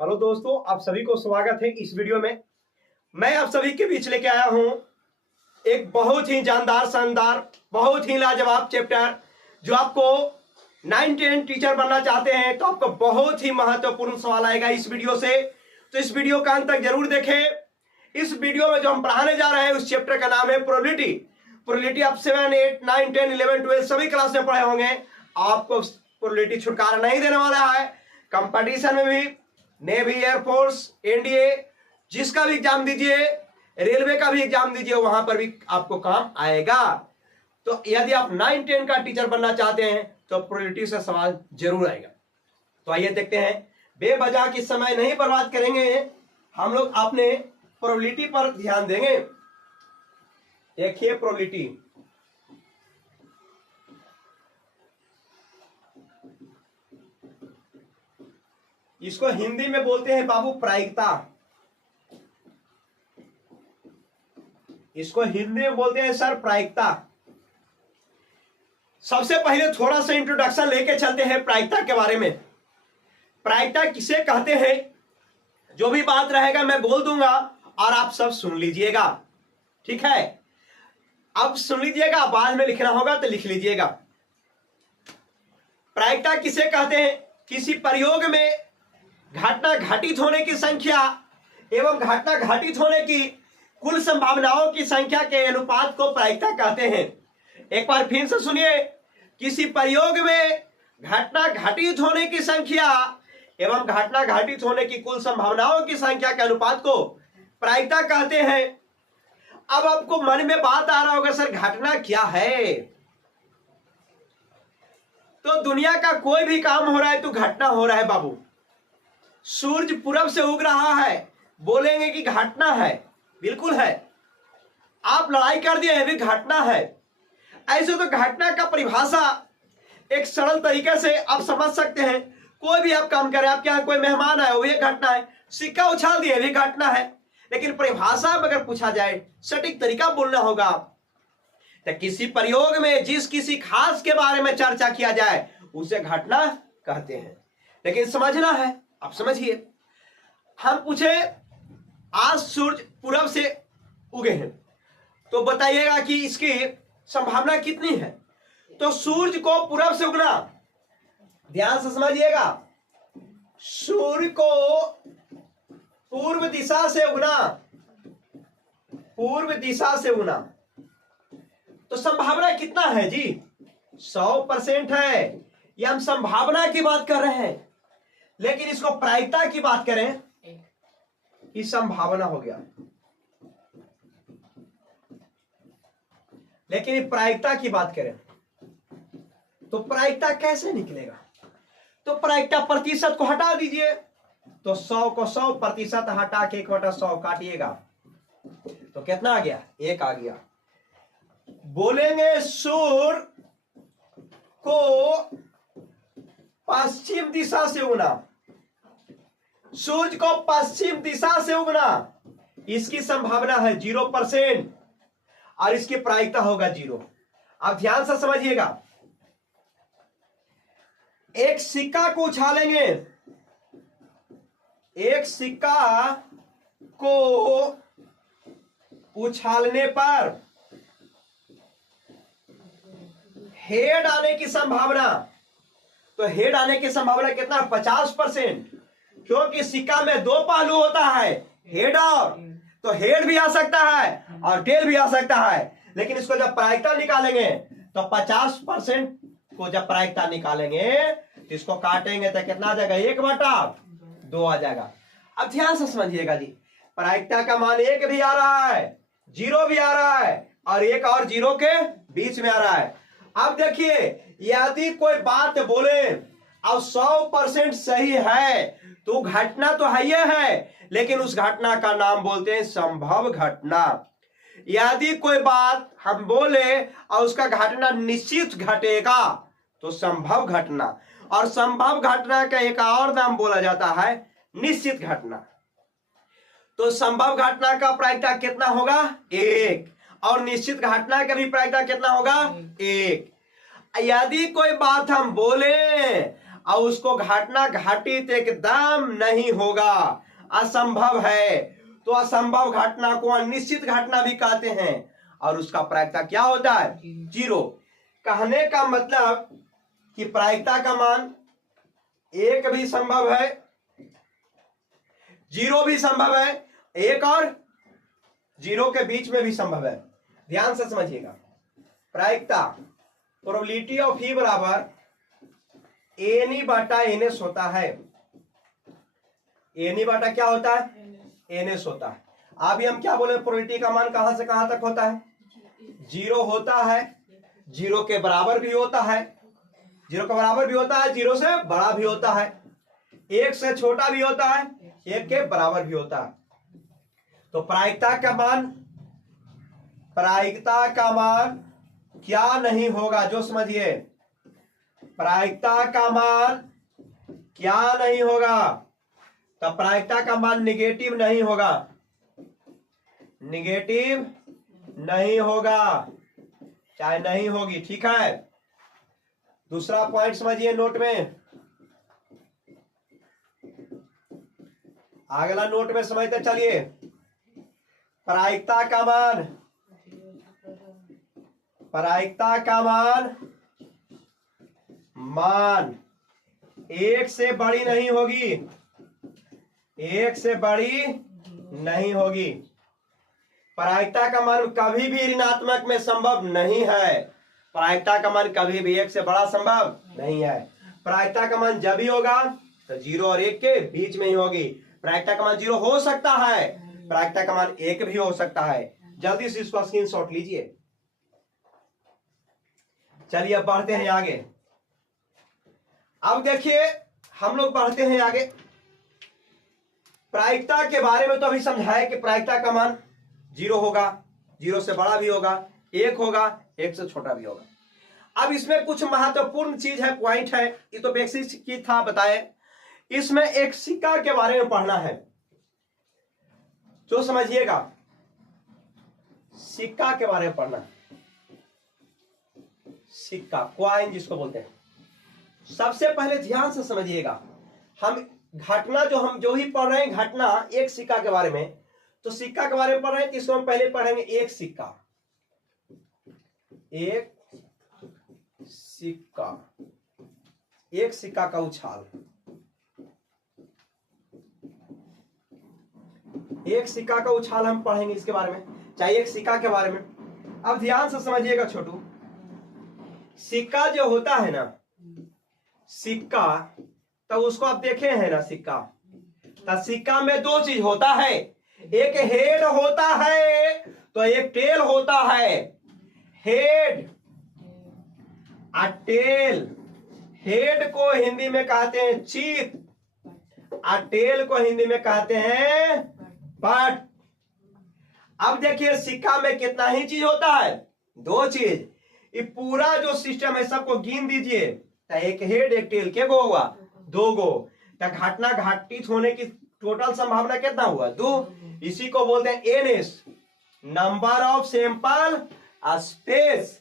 Hello दोस्तों, आप सभी को स्वागत है इस वीडियो में। मैं आप सभी के बीच लेके आया हूं एक बहुत ही जानदार, शानदार, बहुत ही लाजवाब चैप्टर जो आपको 9-10 टीचर बनना चाहते हैं तो आपको बहुत ही महत्वपूर्ण सवाल आएगा इस वीडियो से। तो इस वीडियो का अंत तक जरूर देखें। इस वीडियो में जो हम पढ़ाने जा रहे हैं उस चैप्टर का नाम है प्रोबेबिलिटी। प्रोबेबिलिटी आप 7, 8, 9, 10, 11, 12 सभी क्लास में पढ़े होंगे। आपको प्रोबेबिलिटी छुटकारा नहीं देने वाला है। कंपटीशन में भी नेवी, एयरफोर्स, एनडीए, जिसका भी एग्जाम दीजिए, रेलवे का भी एग्जाम दीजिए, वहां पर भी आपको काम आएगा। तो यदि आप 9-10 का टीचर बनना चाहते हैं तो प्रोबेबिलिटी से सवाल जरूर आएगा। तो आइए देखते हैं। बेवजह की समय नहीं बर्बाद करेंगे, हम लोग अपने प्रोबेबिलिटी पर ध्यान देंगे। देखिए प्रोबेबिलिटी, इसको हिंदी में बोलते हैं बाबू प्रायिकता। इसको हिंदी में बोलते हैं सर प्रायिकता। सबसे पहले थोड़ा सा इंट्रोडक्शन लेके चलते हैं प्रायिकता के बारे में। प्रायिकता किसे कहते हैं, जो भी बात रहेगा मैं बोल दूंगा और आप सब सुन लीजिएगा, ठीक है। अब सुन लीजिएगा, बाद में लिखना होगा तो लिख लीजिएगा। प्रायिकता किसे कहते हैं? किसी प्रयोग में घटना घटित होने की संख्या एवं घटना घटित होने की कुल संभावनाओं की संख्या के अनुपात को प्रायिकता कहते हैं। एक बार फिर से सुनिए। किसी प्रयोग में घटना घटित होने की संख्या एवं घटना घटित होने की कुल संभावनाओं की संख्या के अनुपात को प्रायिकता कहते हैं। अब आपको मन में बात आ रहा होगा, सर घटना क्या है? तो दुनिया का कोई भी काम हो रहा है तो घटना हो रहा है बाबू। सूरज पूरब से उग रहा है, बोलेंगे कि घटना है, बिल्कुल है। आप लड़ाई कर दिए, भी घटना है। ऐसे तो घटना का परिभाषा एक सरल तरीके से आप समझ सकते हैं। कोई भी आप काम करें, आपके यहाँ कोई मेहमान आए, वो एक घटना है। सिक्का उछाल दिए, भी घटना है। लेकिन परिभाषा अगर पूछा जाए, सटीक तरीका बोलना होगा। तो किसी प्रयोग में जिस किसी खास के बारे में चर्चा किया जाए उसे घटना कहते हैं। लेकिन समझना है, आप समझिए। हम पूछे आज सूरज पूरब से उगे हैं, तो बताइएगा कि इसकी संभावना कितनी है। तो सूरज को पूरब से उगना, ध्यान से समझिएगा, सूर्य को पूर्व दिशा से उगना, पूर्व दिशा से उगना, तो संभावना कितना है जी? 100% है। ये हम संभावना की बात कर रहे हैं। लेकिन इसको प्रायिकता की बात करें, ये संभावना हो गया। लेकिन प्रायिकता की बात करें तो प्रायिकता कैसे निकलेगा? तो प्रायिकता प्रतिशत को हटा दीजिए, तो 100 को 100% हटा के 1/100 काटिएगा तो कितना आ गया? 1 आ गया। बोलेंगे सूर्य को पश्चिम दिशा से उगना, सूर्य को पश्चिम दिशा से उगना, इसकी संभावना है 0% और इसकी प्रायिकता होगा 0। आप ध्यान से समझिएगा। एक सिक्का को उछालेंगे, एक सिक्का को उछालने पर हेड आने की संभावना, तो हेड आने की संभावना कितना? 50%। क्योंकि सिक्का में 2 पहलू होता है, हेड और, तो हेड भी आ सकता है और टेल भी आ सकता है। लेकिन इसको जब प्रायिकता निकालेंगे तो 50% को जब प्रायिकता निकालेंगे तो इसको काटेंगे तो कितना आ जाएगा? 1/2 आ जाएगा। अब ध्यान से समझिएगा जी। प्रायिकता का मान 1 भी आ रहा है, 0 भी आ रहा है और 1 और 0 के बीच में आ रहा है। अब देखिए, यदि कोई बात बोले और 100% सही है तो घटना तो है ही है, लेकिन उस घटना का नाम बोलते हैं संभव घटना। यदि कोई बात हम बोले और उसका घटना निश्चित घटेगा तो संभव घटना, और संभव घटना का एक और नाम बोला जाता है निश्चित घटना। तो संभव घटना का प्रायिकता कितना होगा? 1, और निश्चित घटना का भी प्रायिकता कितना होगा? 1। यदि कोई बात हम बोले और उसको घटना घटित एकदम नहीं होगा, असंभव है। तो असंभव घटना को अनिश्चित घटना भी कहते हैं, और उसका प्रायिकता क्या होता है? जीरो। कहने का मतलब कि प्रायिकता का मान एक भी संभव है, जीरो भी संभव है, एक और जीरो के बीच में भी संभव है। ध्यान से समझिएगा। प्रायिकता प्रोबेबिलिटी ऑफ ई बराबर एनी बटा एनएस होता है। एनी बटा क्या होता है? एनएस होता है। अभी हम क्या बोले, प्रोबेबिलिटी का मान कहां से कहां तक होता है? जीरो होता है, जीरो के बराबर भी होता है, जीरो के बराबर भी होता है, जीरो से बड़ा भी होता है, एक से छोटा भी होता है, एक के बराबर भी होता है। तो प्रायिकता का मान क्या नहीं होगा? जो समझिए, प्रायिकता का मान क्या नहीं होगा? तो प्रायिकता का मान निगेटिव नहीं होगा, निगेटिव नहीं होगा, चाहे नहीं होगी। ठीक है, दूसरा पॉइंट समझिए नोट में, अगला नोट में समझते चलिए। प्रायिकता का मान एक से बड़ी नहीं होगी, एक से बड़ी नहीं होगी। प्रायिकता का मान कभी भी ऋणात्मक में संभव नहीं है। प्रायिकता का मान कभी भी एक से बड़ा संभव नहीं है। प्रायिकता का मान जब भी होगा तो जीरो और एक के बीच में ही होगी। प्रायिकता का मान जीरो हो सकता है, प्रायिकता का मान एक भी हो सकता है। जल्दी से इसका स्क्रीनशॉट लीजिए। चलिए अब बढ़ते हैं आगे। अब देखिए हम लोग बढ़ते हैं आगे। प्रायिकता के बारे में तो अभी समझाया कि प्रायिकता का मान जीरो होगा, जीरो से बड़ा भी होगा, एक होगा, एक से छोटा भी होगा। अब इसमें कुछ महत्वपूर्ण चीज है, पॉइंट है, ये तो बेसिक की था बताए। इसमें एक सिक्का के बारे में पढ़ना है, जो समझिएगा, सिक्का के बारे में पढ़ना है। सिक्का, क्वाइन जिसको बोलते हैं। सबसे पहले ध्यान से समझिएगा, हम घटना जो ही पढ़ रहे हैं, घटना एक सिक्का के बारे में, तो सिक्का के बारे में पढ़ रहे हैं, तो इसको हम पहले पढ़ेंगे एक सिक्का। एक सिक्का, एक सिक्का का उछाल, एक सिक्का का उछाल हम पढ़ेंगे इसके बारे में, चाहे एक सिक्का के बारे में। अब ध्यान से समझिएगा छोटू, सिक्का जो होता है ना, सिक्का, तो उसको आप देखे हैं ना, सिक्का, तो सिक्का में दो चीज होता है, एक हेड होता है तो एक टेल होता है। हेड और टेल, हेड को हिंदी में कहते हैं चीत और टेल को हिंदी में कहते हैं पट। अब देखिए सिक्का में कितना ही चीज होता है, दो चीज। ये पूरा जो सिस्टम है सबको गिन दीजिए, तो एक हेड एक टेल, के गो हुआ? दो गो। तो घटना घटित होने की टोटल संभावना कितना हुआ? दो। इसी को बोलते हैं NS, number of sample space.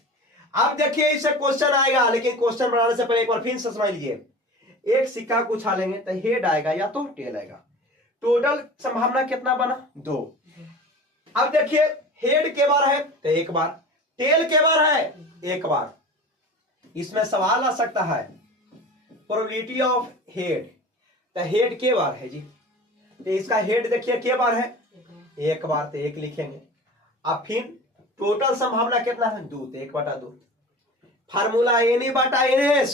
अब देखिए इससे क्वेश्चन आएगा, लेकिन क्वेश्चन बनाने से पहले एक बार फिर से समझ लीजिए। एक सिक्का को उछालेंगे तो हेड आएगा या तो टेल आएगा। टोटल संभावना कितना बना? दो। अब देखिए हेड के बार है तो एक बार, टेल के बार है एक बार। इसमें सवाल आ सकता है प्रोबेबिलिटी ऑफ हेड, तो हेड के बार है जी, तो इसका हेड देखिए के बार है? एक बार, तो एक लिखेंगे। अब फिर टोटल संभावना कितना है? दो, तो एक बटा दो। फार्मूला एनी बटा एनएस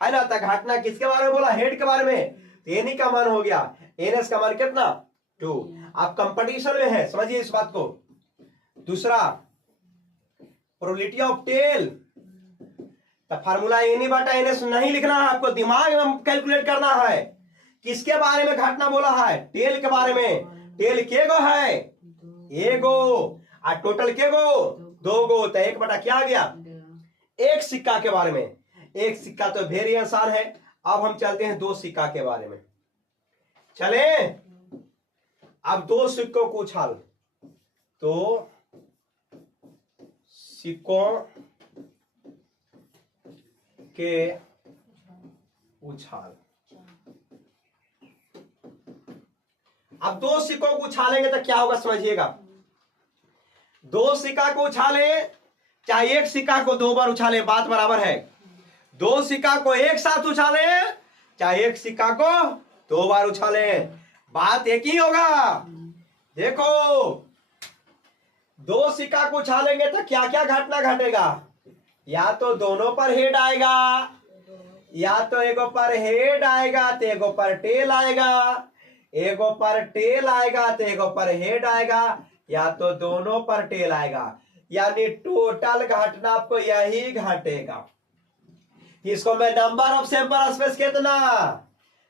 है ना, तो घटना किसके बारे में बोला? हेड के बारे में, तो एनी का मान हो गया, एनएस का मान कितना? 2। आप कंपटीशन में है, समझिए इस बात को। दूसरा प्रोबेबिलिटी ऑफ टेल, तो फार्मूला एनी बटा एनएस नहीं लिखना है, आपको दिमाग में कैलकुलेट करना है। किसके बारे में घटना बोला है? टेल के बारे में। टेल के गो है? एक गो, और टोटल के गो? दो गो, तो एक बटा क्या आ गया? एक सिक्का के बारे में। एक सिक्का तो वेरी आसान है। अब हम चलते हैं दो सिक्का के बारे में। चले, अब दो सिक्कों को उछाल, तो सिक्कों के उछाल। अब दो सिक्कों को उछालेंगे तो क्या होगा समझिएगा। दो सिक्का को उछाले चाहे एक सिक्का को 2 बार उछाले, बात बराबर है। दो सिक्का को एक साथ उछाले चाहे एक सिक्का को 2 बार उछाले, बात एक ही होगा। देखो, दो सिक्का को उछालेंगे तो क्या क्या घटना घटेगा। या तो दोनों पर हेड आएगा, या तो एगो पर हेड आएगा तो एगो पर टेल आएगा, एगो पर टेल आएगा तो एगो पर हेड आएगा, या तो दोनों पर टेल आएगा। यानी टोटल घटना आपको यही घटेगा। इसको मैं नंबर ऑफ सैंपल स्पेस कितना,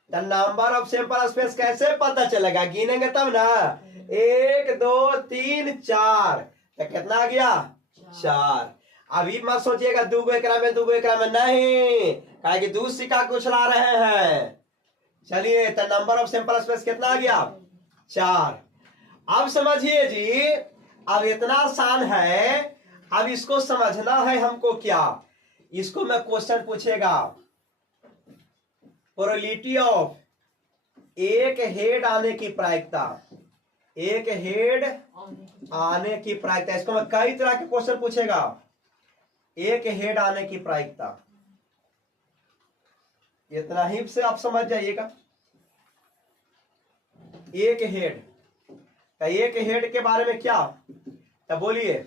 तो नंबर ऑफ सैंपल स्पेस कैसे पता चलेगा, गिनेंगे तब ना। 1 2 3 4, तो कितना आ गया 4। अभी मत सोचिएगा दूगो एकरा में दूगो एकरा में, नहीं, काहे कि दो सिक्का को उछला रहे हैं। चलिए, तो नंबर ऑफ सैंपल स्पेस कितना आ गया 4। अब समझिए जी, अब इतना आसान है। अब इसको समझना है हमको क्या, इसको मैं क्वेश्चन पूछेगा, प्रोबेबिलिटी ऑफ एक हेड आने की प्रायिकता, एक हेड आने की प्रायिकता। इसको मैं कई तरह के क्वेश्चन पूछेगा। एक हेड आने की प्रायिकता, इतना ही से आप समझ जाइएगा। एक हेड, एक हेड के बारे में क्या, तब बोलिए।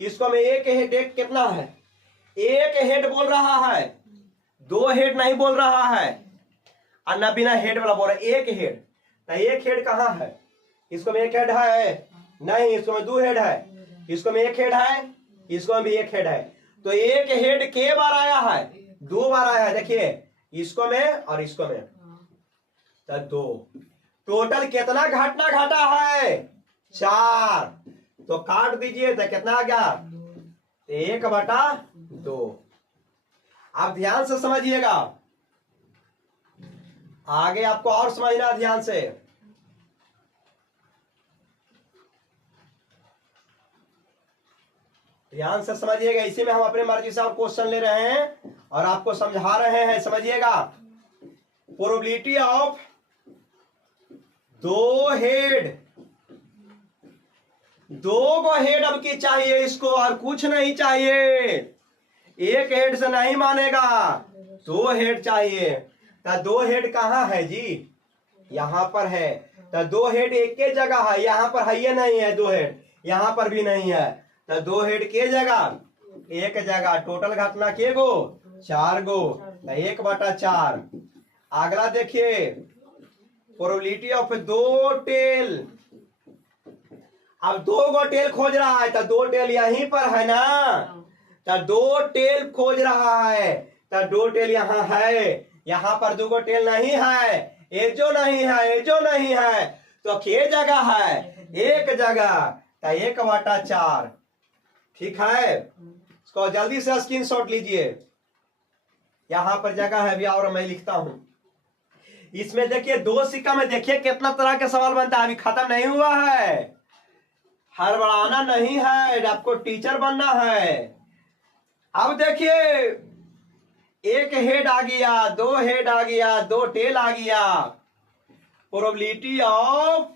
इसको मैं एक हेड कितना है, एक हेड बोल रहा है, 2 हेड नहीं बोल रहा है, और ना बिना हेड वाला बोल रहा है। एक हेड, तो एक हेड कहाँ है, इसको में एक हेड है नहीं, इसको में 2 हेड है, इसको में एक हेड है, इसको में भी एक हेड है। तो एक हेड के बार आया है, 2 बार आया है। देखिए, इसको में और इसको में, तो 2। टोटल कितना घटना घटा है 4। तो काट दीजिए तो कितना आ गया 1/2। आप ध्यान से समझिएगा, आगे आपको और समझना ध्यान से। ध्यान से समझिएगा, इसी में हम अपने मर्जी से क्वेश्चन ले रहे हैं और आपको समझा रहे हैं। समझिएगा, probability of 2 head, 2 go head अब की चाहिए इसको, और कुछ नहीं चाहिए। एक हेड से नहीं मानेगा, 2 हेड चाहिए। तो 2 हेड कहाँ है जी, यहां पर है। तो 2 हेड एक के जगह है, यहां पर है ये नहीं है 2 हेड, यहां पर भी नहीं है। तो 2 हेड के जगह, एक जगह। टोटल घटना के गो 4 गो, तो 1/4। अगला देखिए, प्रोबेबिलिटी ऑफ 2 टेल। अब 2 गो टेल खोज रहा है, तो 2 टेल यहीं पर है ना, तो 2 टेल खोज रहा है। तो 2 टेल यहाँ है, यहाँ पर 2 गो टेल नहीं है, ये जो नहीं है, ये जो नहीं है, तो के जगह है एक जगह, तो 1/4। ठीक है, इसको जल्दी से स्क्रीनशॉट लीजिए। यहां पर जगह है भी, और मैं लिखता हूं। इसमें देखिए 2 सिक्का में देखिए कितना तरह के सवाल बनता है, अभी खत्म नहीं हुआ है। हड़बड़ाना नहीं है, आपको टीचर बनना है। अब देखिए, एक हेड आ गया, 2 हेड आ गया, 2 टेल आ गया। प्रोबेबिलिटी ऑफ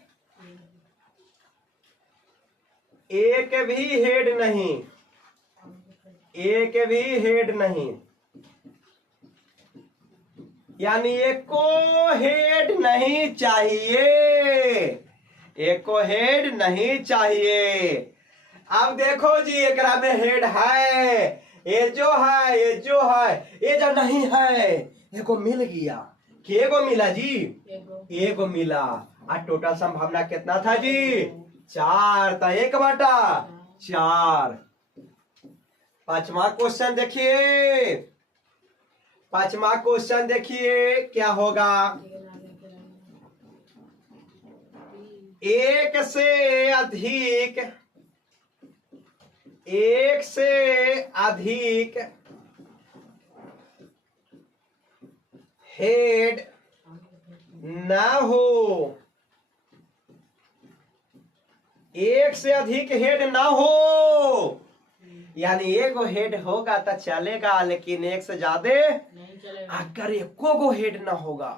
एक भी हेड नहीं, एक भी हेड नहीं, यानी एको हेड नहीं चाहिए, एको हेड नहीं चाहिए। अब देखो जी, एकरा में हेड है, ये जो है, ये जो है, ये जो नहीं है, एको मिल गया। के गो मिला जी, एगो मिला। और टोटल संभावना कितना था जी 4, तो 1/4। 5वां क्वेश्चन देखिए, 5वां क्वेश्चन देखिए क्या होगा। एक से अधिक हेड न हो, एक से अधिक हेड ना हो, यानी एगो हेड होगा तो चलेगा, लेकिन एक से ज्यादा नहीं चलेगा। अगर एको गो हेड ना होगा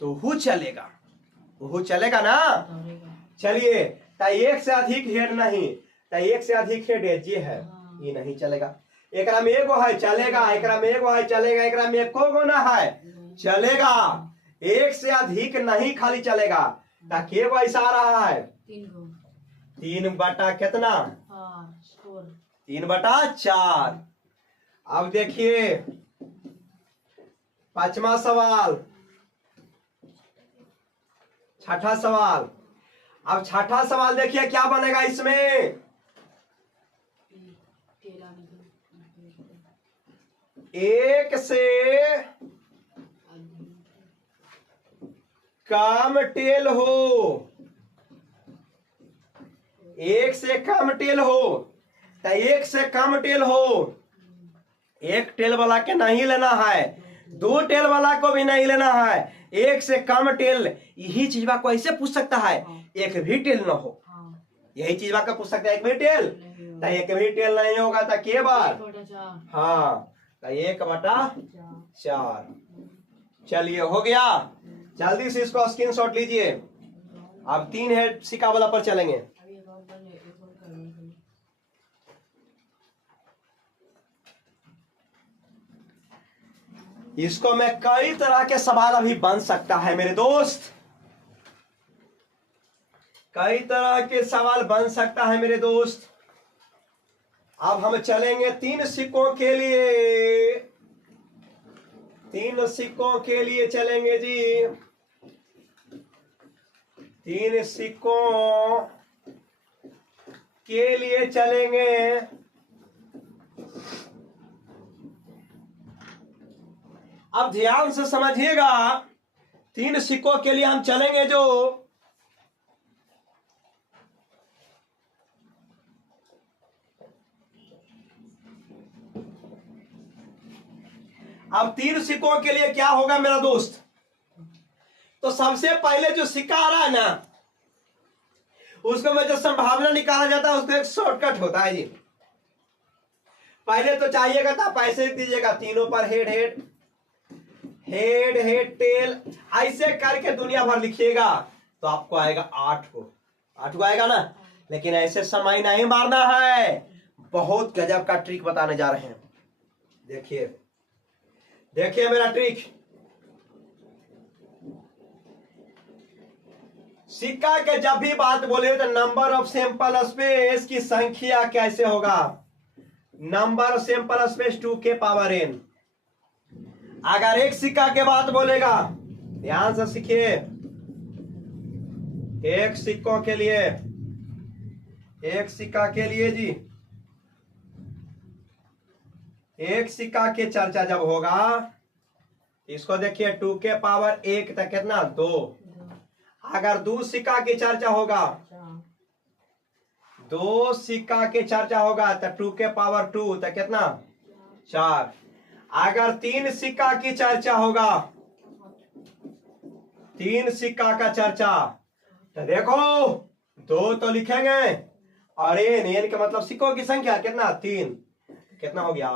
तो वो चलेगा, वो चलेगा ना। दौड़ेगा। चलिए, तो एक से अधिक हेड नहीं, तो एक से अधिक हेड ये है, हाँ। ये नहीं चलेगा। एकरा में एगो है चलेगा, एकरा में एगो है चलेगा, एकरा में एको गो ना है चलेगा। एक से अधिक नहीं खाली चलेगा, ताकि एगो ऐसा आ रहा है 3 गो। 3 बटा कितना, हाँ, स्कोर 3 बटा 4। अब देखिए 5वां सवाल, 6ठा सवाल। अब 6ठा सवाल देखिए क्या बनेगा इसमें। केला निकल। एक से कम टेल हो, एक से कम टेल हो, तो एक से कम टेल हो, एक टेल वाला के नहीं लेना है, 2 टेल वाला को भी नहीं लेना है, एक से कम टेल। यही चीज को ऐसे पूछ सकता है, एक भी टेल ना हो, हाँ। यही चीज का पूछ सकता है, एक भी टेल। तो एक भी टेल नहीं होगा तो के बार, 1/4। हाँ, तो 1/4। चलिए हो गया। जल्दी से इसको स्क्रीनशॉट लीजिए। अब 3 हेड सिक्का वाला पर चलेंगे। अभी एक और बने, एक और करने। इसको में कई तरह के सवाल अभी बन सकता है मेरे दोस्त, कई तरह के सवाल बन सकता है मेरे दोस्त। अब हम चलेंगे 3 सिक्कों के लिए, 3 सिक्कों के लिए चलेंगे जी। 3 सिक्कों के लिए चलेंगे। अब ध्यान से समझिएगा, 3 सिक्कों के लिए हम चलेंगे जो अब 3 सिक्कों के लिए क्या होगा मेरा दोस्त। तो सबसे पहले जो सिक्का आ रहा है ना, उसको में जो संभावना निकाला जाता है उसको एक शॉर्टकट होता है जी। पहले तो चाहिएगा तो पैसे दीजिएगा, तीनों पर head head head head tell, ऐसे करके दुनिया भर लिखिएगा तो आपको आएगा 8 को आएगा ना। लेकिन ऐसे समय नहीं मारना है, बहुत गजब का ट्रिक बताने जा रहे हैं। देखिए देखिए मेरा ट्रिक। सिक्का के जब भी बात बोले तो नंबर ऑफ सैंपल स्पेस की संख्या कैसे होगा, नंबर ऑफ सैंपल स्पेस 2 के पावर n। अगर एक सिक्का के बात बोलेगा, ध्यान से सीखिए, एक सिक्कों के लिए, एक सिक्का के लिए जी, एक सिक्का के चर्चा जब होगा, इसको देखिए 2 के पावर 1 तक कितना 2। अगर 2 सिक्का की चर्चा होगा, 2 सिक्का के चर्चा होगा तो 2 के पावर 2 तक कितना 4। अगर 3 सिक्का की चर्चा होगा, 3 सिक्का का चर्चा, तो देखो 2 तो लिखेंगे और एन का मतलब सिक्कों की संख्या कितना 3, कितना हो गया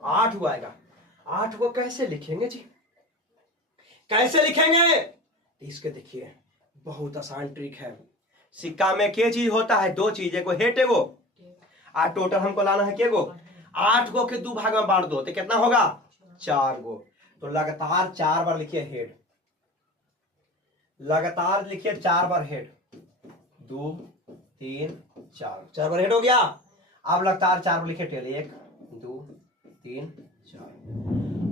8 हुआ आएगा। 8 को कैसे लिखेंगे जी, कैसे लिखेंगे। इसके देखिए बहुत आसान ट्रिक है। सिक्का में क्या चीज होता है, 2 चीज, एगो हेड एगो, और टोटल हमको लाना है क्या गो 8 गो के 2 भाग में बांट दो तो कितना होगा 4 गो। तो लगातार 4 बार लिखिए हेड, लगातार लिखिए 4 बार हेड, 2 3 4 बार हेड हो गया। अब लगातार 4 बार लिखिए टेल, 1 2 3 4।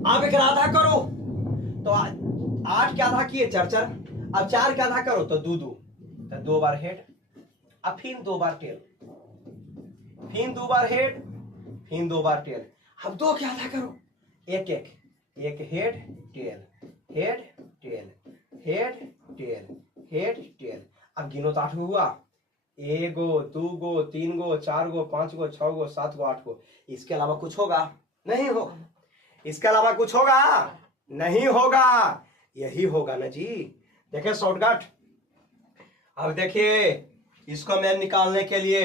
अब एक आधा करो तो 8 के आधा किए 4 अब 4 के आधा करो तो 2 तो 2 बार हेड, अब फिर 2 बार टेल, फिर 2 बार हेड, फिर 2 बार टेल। अब 2 के आधा करो, एक head tail, head tail, head tail, head tail. अब गिनो तो 8 गो हुआ, 1 गो 2 गो 3 गो 4 गो 5 गो 6 गो 7 गो 8 गो। इसके अलावा कुछ होगा नहीं होगा, इसके अलावा कुछ होगा नहीं होगा, यही होगा ना जी। देखिए शॉर्टकट। अब देखिए इसको मैं निकालने के लिए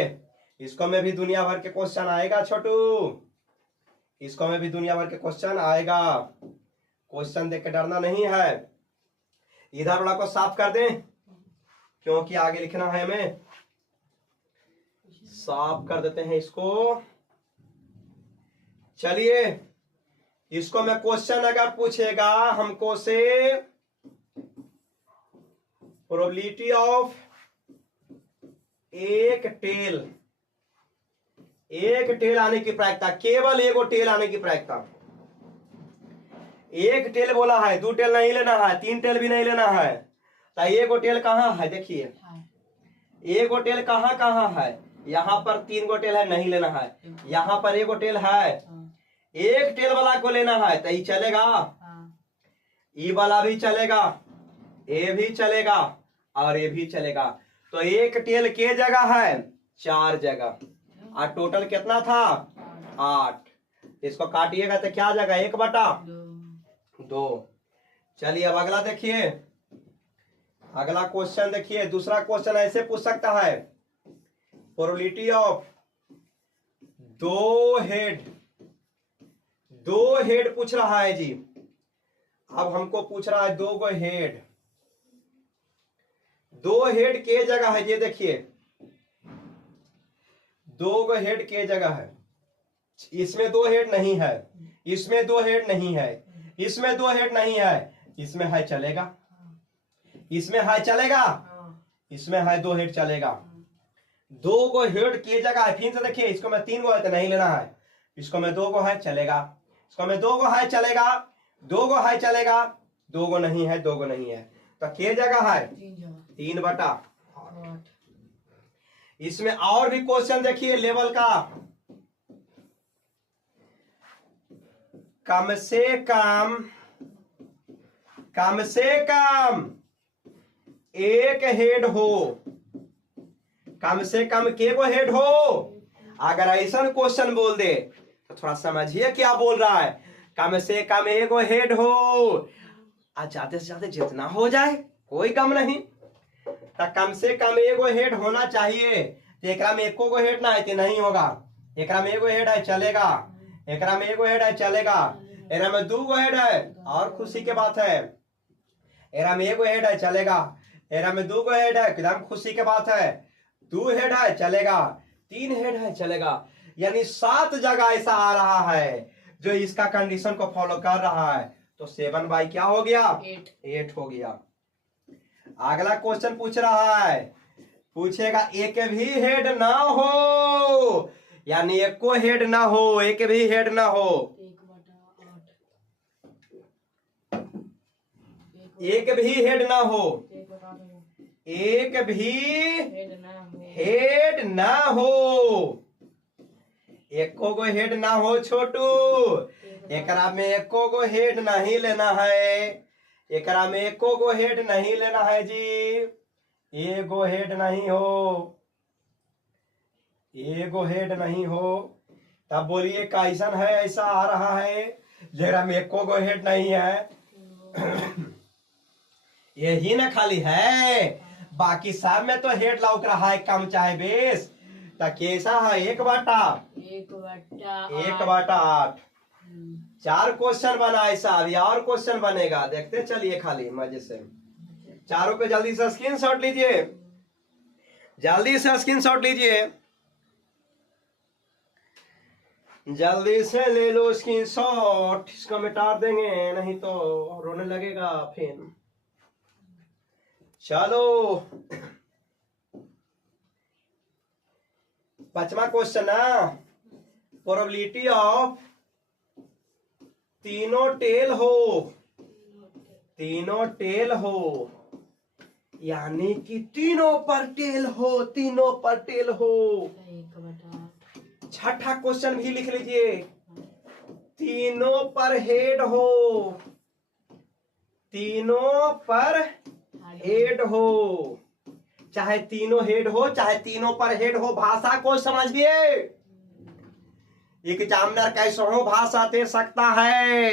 इसको में भी दुनिया भर के क्वेश्चन आएगा छोटू, इसको में भी दुनिया भर के क्वेश्चन आएगा, क्वेश्चन देख के डरना नहीं है। इधर वाला को साफ कर दें क्योंकि आगे लिखना है हमें, साफ कर देते हैं इसको। चलिए इसको मैं क्वेश्चन अगर पूछेगा हमको से प्रोबेबिलिटी ऑफ एक टेल आने की प्रायिकता, केवल एगो टेल आने की प्रायिकता। एक टेल बोला है, 2 टेल नहीं लेना है, 3 टेल भी नहीं लेना है। तो एगो टेल कहाँ है, देखिए एगो टेल कहाँ कहाँ है, यहाँ पर 3 गो टेल है, नहीं लेना है। यहाँ पर एगो टेल है, एक टेल वाला को लेना है तो ये चलेगा, ई वाला भी चलेगा, ए भी चलेगा और ए भी चलेगा। तो एक टेल के जगह है 4 जगह, और टोटल कितना था 8। इसको काटिएगा तो क्या जगह 1/2। चलिए अब अगला देखिए, अगला क्वेश्चन देखिए। दूसरा क्वेश्चन ऐसे पूछ सकता है, प्रोबेबिलिटी ऑफ 2 हेड पूछ रहा है जी। अब हमको पूछ रहा है 2 गो हेड, 2 हेड के जगह है, ये देखिए 2 गो हेड के जगह है। इसमें 2 हेड नहीं है, इसमें 2 हेड नहीं है, इसमें 2 हेड नहीं है, इसमें है चलेगा, इसमें है चलेगा, इसमें है 2 हेड चलेगा। 2 गो हेड के जगह है। फिर से देखिए, इसको मैं 3 गो है तो नहीं लेना है, इसको मैं 2 गो है चलेगा, इसको मैं 2 गो है चलेगा, 2 गो है चलेगा, 2 गो नहीं है, 2 गो नहीं है। तो के जगह है 3/8। इसमें और भी क्वेश्चन देखिए लेवल का, कम से कम एक हेड हो, कम से कम के गो हेड हो। अगर ऐसा क्वेश्चन बोल दे तो थोड़ा समझिए क्या बोल रहा है। कम से कम एक गो हेड हो, ज्यादा से ज्यादा जितना हो जाए कोई कम नहीं। तो कम से कम एगो हेड होना चाहिए। तो एकरा में एको गो हेड ना है तो नहीं होगा, एकरा में एगो हेड है चलेगा, एकरा में एगो हेड है चलेगा, एकरा में 2 गो हेड है और खुशी के बात है, एकरा में एगो हेड है चलेगा, एकरा में 2 गो हेड है एकदम खुशी के बात है, 2 हेड है चलेगा, 3 हेड है चलेगा। यानी 7 जगह ऐसा आ रहा है जो इसका कंडीशन को फॉलो कर रहा है। तो 7 क्या हो गया 8 हो गया। अगला क्वेश्चन पूछ रहा है, पूछेगा एक भी हेड ना हो, यानी एको हेड ना हो, एक भी हेड ना हो, 1 भी हेड ना हो, 1 भी हेड ना हो, एको गो हेड ना हो छोटू। एकरा में एको गो हेड नहीं लेना है, एकरा में एको गो हेड नहीं लेना है जी, एगो हेड नहीं हो, एगो हेड नहीं हो। तब बोलिए कैसन है, ऐसा आ रहा है जेकरा में एको गो हेड नहीं है। यही ना खाली है, बाकी सब में तो हेड लौक रहा है कम चाहे बेस। तो कैसा है 1/8। 4 क्वेश्चन बना ऐसा, अभी और क्वेश्चन बनेगा, देखते चलिए खाली मजे से। चारों पे जल्दी से स्क्रीनशॉट लीजिए, जल्दी से स्क्रीनशॉट लीजिए, जल्दी से ले लो स्क्रीनशॉट। इसको मिटा देंगे नहीं तो रोने लगेगा फिर। चलो 5वां क्वेश्चन ना, प्रोबेबिलिटी ऑफ तीनों टेल हो, यानी कि तीनों पर टेल हो। 6ठा क्वेश्चन भी लिख लीजिए, तीनों पर हेड हो, तीनों पर हेड हो, चाहे तीनों हेड हो चाहे तीनों पर हेड हो, भाषा को समझिए। एग्जामिनर कैसे हो भाषा दे सकता है।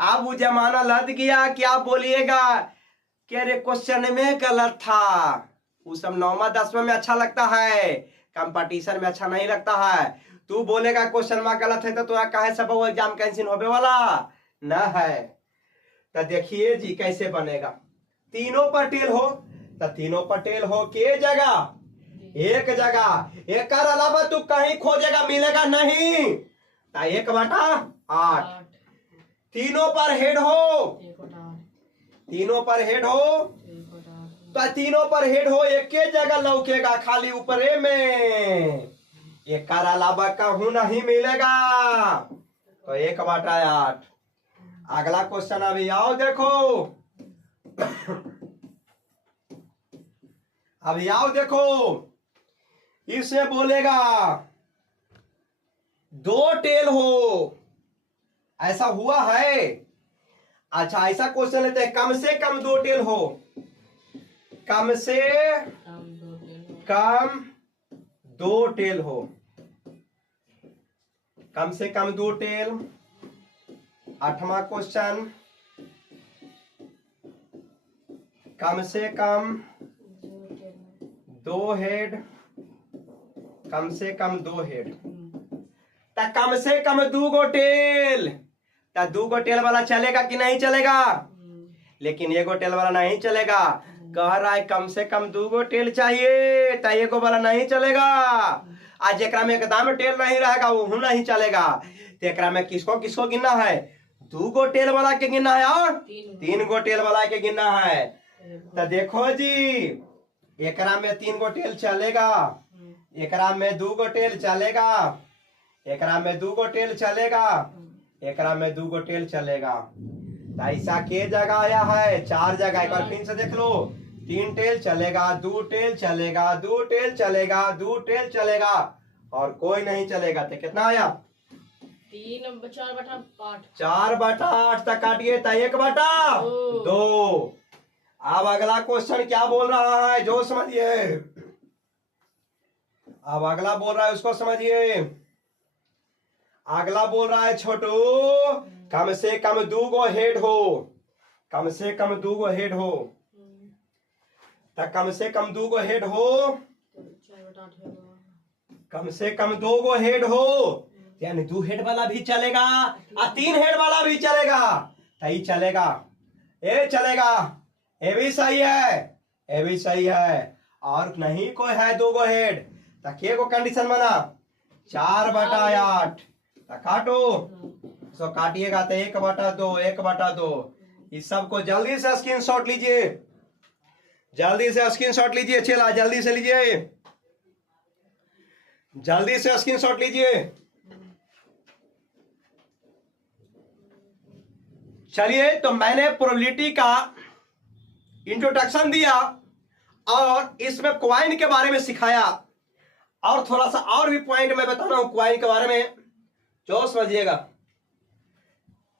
अब वो जमाना लद गया कि आप बोलिएगा कि अरे क्वेश्चन में गलत था। वो सब 9वां 10वां में अच्छा लगता है, कंपटीशन में अच्छा नहीं लगता है। तू बोलेगा क्वेश्चन में गलत है तो तोरा काहे सब वो एग्जाम कैंसिल होने वाला न है। तो देखिए जी कैसे बनेगा। तीनों पर टेल हो तो तीनों पर टेल हो के जगह एक जगह, एक अलावा तू कहीं खोजेगा मिलेगा नहीं। तो 1/8। 8 तीनों पर हेड हो, 1/8 तीनों पर हेड हो 1/8 तो तीनों पर हेड हो एक के जगह लौकेगा खाली ऊपरे में। एक अलावा कहूं नहीं मिलेगा। तो 1/8। अगला क्वेश्चन अभी आओ देखो। अभी आओ देखो, इसे बोलेगा 2 टेल हो, ऐसा हुआ है। अच्छा ऐसा क्वेश्चन लेते हैं, कम से कम 2 टेल हो, कम से कम 2 टेल कम 2 टेल हो, कम से कम 2 टेल। 8वां क्वेश्चन, कम से कम 2 हेड, कम से कम 2 हेड। ता कम से कम 2 गो टेल, ता 2 गो टेल वाला चलेगा कि नहीं चलेगा? लेकिन 1 गो टेल वाला नहीं चलेगा। कह रहा है कम से कम 2 गो टेल चाहिए, ता 1 गो वाला नहीं चलेगा। आज जेकरा में एकदम टेल नहीं रहेगा वो नहीं चलेगा। तो एकरा में किसको किसको गिनना है? 2 गो टेल वाला के गिनना है और 3 गो टेल वाला के गिनना है। तो देखो जी, एकरा में 3 गो टेल चलेगा, एकरा में 2 गो टेल चलेगा, एकरा में 2 गो टेल चलेगा, एकरा में 2 गो टेल चलेगा। तो ऐसा के जगह आया है? 4 जगह। एक बार फिर से देख लो, 3 टेल चलेगा, 2 टेल चलेगा, 2 टेल चलेगा, 2 टेल चलेगा और कोई नहीं चलेगा। तो कितना आया? 4/8 4/8 तक काटिए तो 1/2। अब अगला क्वेश्चन क्या बोल रहा है जो समझिए। अब अगला बोल रहा है उसको समझिए। अगला बोल रहा है छोटू, कम से कम 2 गो हेड हो, कम से कम 2 गो हेड हो। तो कम से कम 2 गो हेड हो, 4/8 है। कम से कम 2 गो हेड हो, यानी 2 हेड वाला भी चलेगा और 3 हेड वाला भी चलेगा। तो ये चलेगा, ये चलेगा, ये भी सही है, ये भी सही है। और नहीं कोई है 2 गो हेड, तो के को कंडीशन बना? 4/8। तो काटो, सो काटिएगा तो 1/2, 1/2। इस सबको जल्दी से स्क्रीनशॉट लीजिए, जल्दी से स्क्रीनशॉट लीजिए। चला जल्दी से लीजिए, जल्दी से स्क्रीनशॉट लीजिए। चलिए, तो मैंने प्रोबेबिलिटी का इंट्रोडक्शन दिया और इसमें क्वाइन के बारे में सिखाया और थोड़ा सा और भी पॉइंट मैं बता रहा हूं क्वाइन के बारे में, जो समझिएगा।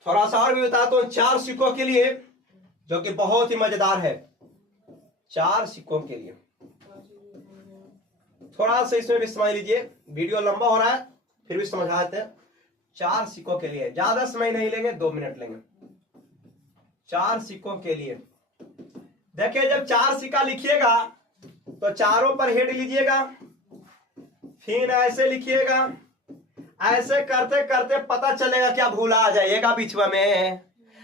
थोड़ा सा और भी बताता हूं 4 सिक्कों के लिए, जो कि बहुत ही मजेदार है। 4 सिक्कों के लिए थोड़ा सा इसमें भी समझ लीजिए, वीडियो लंबा हो रहा है फिर भी समझाते हैं। 4 सिक्कों के लिए ज्यादा समय नहीं लेंगे, 2 मिनट लेंगे। 4 सिक्कों के लिए देखिए, जब 4 सिक्का लिखिएगा तो चारों पर हेड लीजिएगा, फिर ऐसे लिखिएगा। ऐसे करते करते पता चलेगा क्या भूला आ जाइएगा बीच में,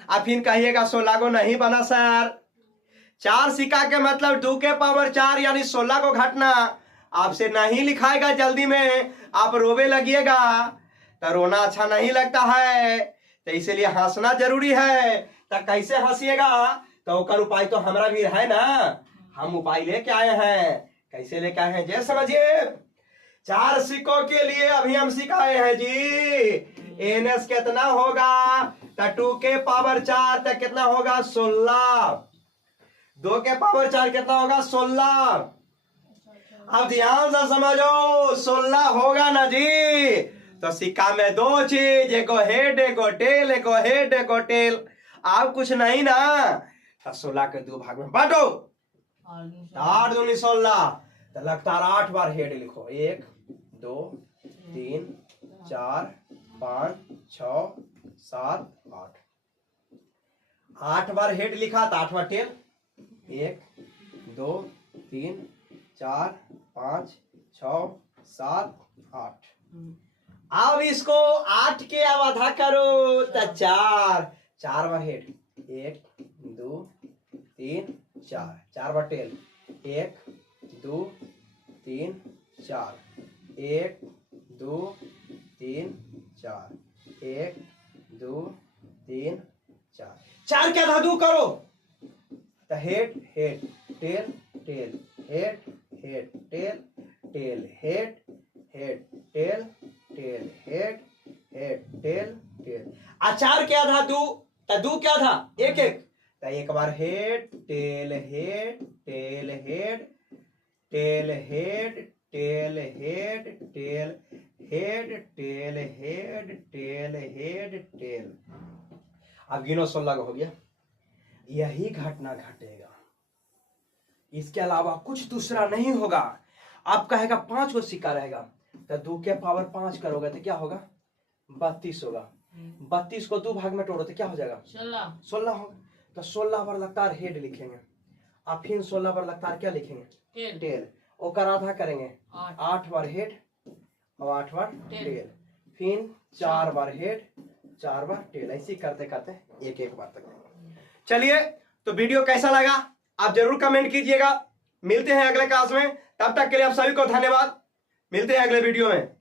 और फिर कहिएगा 16 को नहीं बना सर। 4 सिक्का के मतलब 2 के पावर 4 यानी 16 को घटना आपसे नहीं लिखाएगा जल्दी में, आप रोवे लगिएगा तो रोना अच्छा नहीं लगता है, तो इसलिए हंसना जरूरी है। तो कैसे हंसिएगा? तो ओकर उपाय तो हमारा भी है ना, हम उपाय लेके आए हैं। कैसे लेके आए हैं जे समझिए। 4 सिक्कों के लिए अभी हम सिखाए हैं जी। एनएस कितना होगा? तो 2 के पावर 4 तक कितना होगा? 16। 2 के पावर 4 कितना होगा? 16। अब ध्यान से समझो, 16 होगा ना जी। तो सिक्का में 2 चीज, एक हेड एक टेल, एक हेड एक टेल, आप कुछ नहीं ना। तो 16 के 2 भाग में बांटो, 8 दूनी 16। तो लगातार 8 बार हेड लिखो, 1 2 3 4 5 6 7 8। 8 बार हेड लिखा तो 8वां टेल, 1 2 3 4 5 6 7 8। हम्म, अब इसको 8 के अब आधा करो तो 4 4 बार हेड 1 2 3 4 4 बार टेल 1 2 3 4 1 2 3 4 1 2 3 4 4 के आधा 2 करो तो head head tail tail head head tail tail head head tail tail head head tail tail आ 4 के आधा 2 तो 2 के आधा 1 1 तो एक बार head tail head tail head tail head tail head tail head tail head tail head tail. अब गिनो 16 हो गया। यही घटना घटेगा, इसके अलावा कुछ दूसरा नहीं होगा। आप कहेगा 5 को सिक्का रहेगा तो 2 के पावर 5 करोगे तो क्या होगा 32 होगा। 32 को 2 भाग में तोड़ो तो क्या हो जाएगा 16 होगा। तो 16 बार लगातार हेड लिखेंगे, आप फिर 16 बार लगातार क्या लिखेंगे टेल। ओकर आधा करेंगे 8 बार हेड और 8 बार टेल, फिर 4 बार हेड 4 बार टेल, ऐसे करते करते एक एक बार तक। चलिए, तो वीडियो कैसा लगा आप जरूर कमेंट कीजिएगा। मिलते हैं अगले क्लास में, तब तक के लिए आप सभी को धन्यवाद। मिलते हैं अगले वीडियो में।